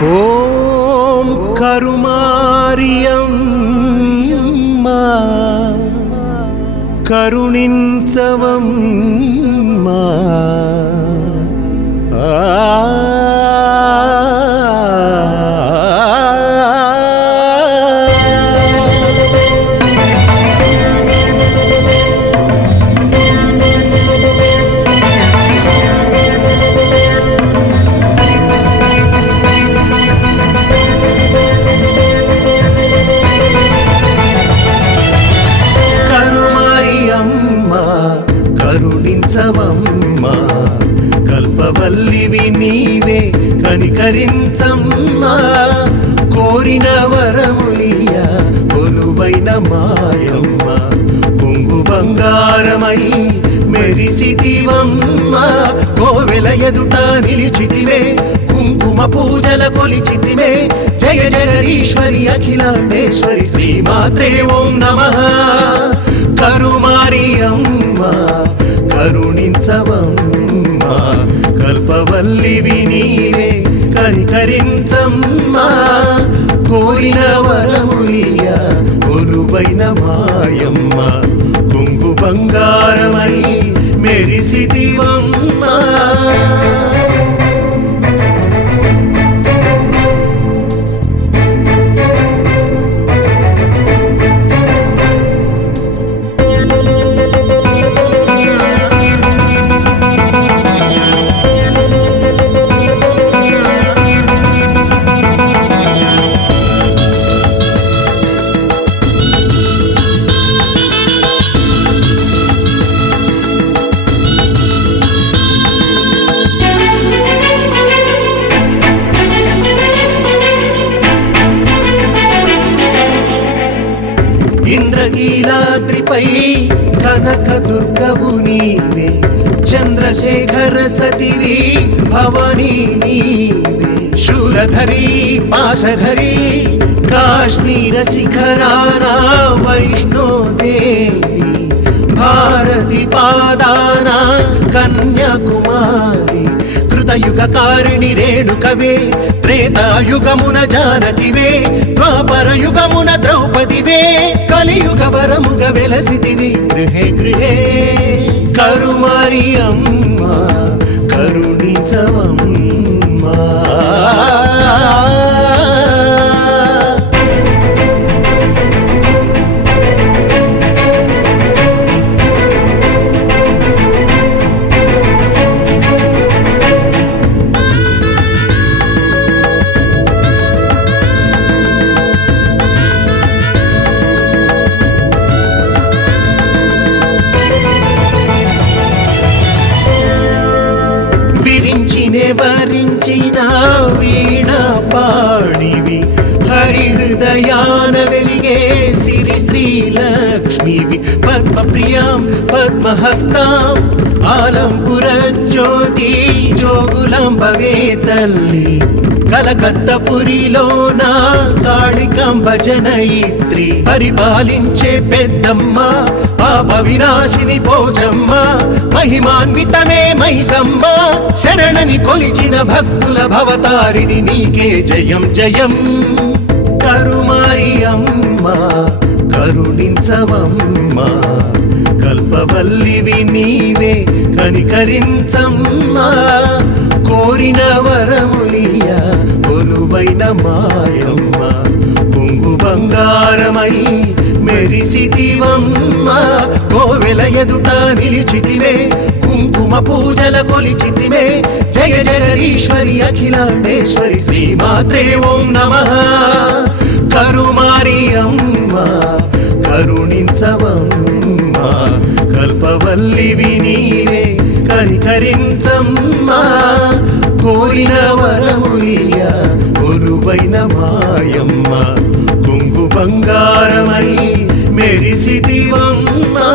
ఓం కరుమారియమ్మా కరుణించవమ్మా కరుణించవమ్మా కల్పవల్లివి నీవే కనికరించమ్మా కోరిన వరములియ కొలువైన మాయమ్మ కొంగు బంగారమై మెరిసితివమ్మా కోవెల ఎదుట నిలిచితివే కుంకుమ పూజల కొలిచితివే జయ జగదీశ్వరి అఖిలాండేశ్వరి శ్రీమాత్రే ఓం నమః కరుమారియమ్మా కరుణించవమ్మా కల్పవల్లివి నీవే కనికరించమ్మా కోరిన వరములియ కొలువైన మాయమ్మ కొంగు బంగారమై మెరిసితివమ్మా ఇంద్రకీలాద్రిపై కనక దుర్గవు నీవే చంద్రశేఖర సతివి భవానీ నీవే శూలధరి పాశధరి కాశ్మీర శిఖరాన వైష్ణోదేవి భారతి పాదాన కన్యాకుమారి కృతయుగ కారిణి రేణుకవే త్రేతాయుగమున జానకివే ద్వాపర యుగమున ద్రౌపదివే కలియుగ వరముగ వెలసితివి గృహే గృహే కరుమారియమ్మా కరుణించవమ్మా వరించిన వీణ పాణివి హరి హృదయాన వెలిగే సిరి శ్రీలక్ష్మివి పద్మప్రియాం పద్మహస్తాం ఆలంపుర జ్యోతి జోగులాంబవే తల్లి కలకత్తపురిలోన కాళికాంబ జనయిత్రి పరిపాలించే పెద్దమ్మ పాప వినాశిని పోచమ్మ మహిమాన్వితమే మైసమ్మ శరణని కొలిచిన భక్తుల భవతారిణి నీకే జయం జయం కరుమారియమ్మా కరుణించవమ్మా కల్పవల్లివి నీవే కనికరించమ్మా కోరిన వరములియ కొలువైన మాయమ్మ కొంగు బంగారమై మెరిసితివమ్మా కోవెల ఎదుట నిలిచితివే కుంకుమ పూజల కొలిచితివే జయ జగదీశ్వరి అఖిలాండేశ్వరి శ్రీమాత్రే ఓం నమః కరుమారియమ్మా కరుణించవమ్మా కల్పవల్లివి నీవే కనికరించమ్మా కోరిన వరములియ కొలువైన మాయమ్మ కొంగు బంగారమై మెరిసితివమ్మా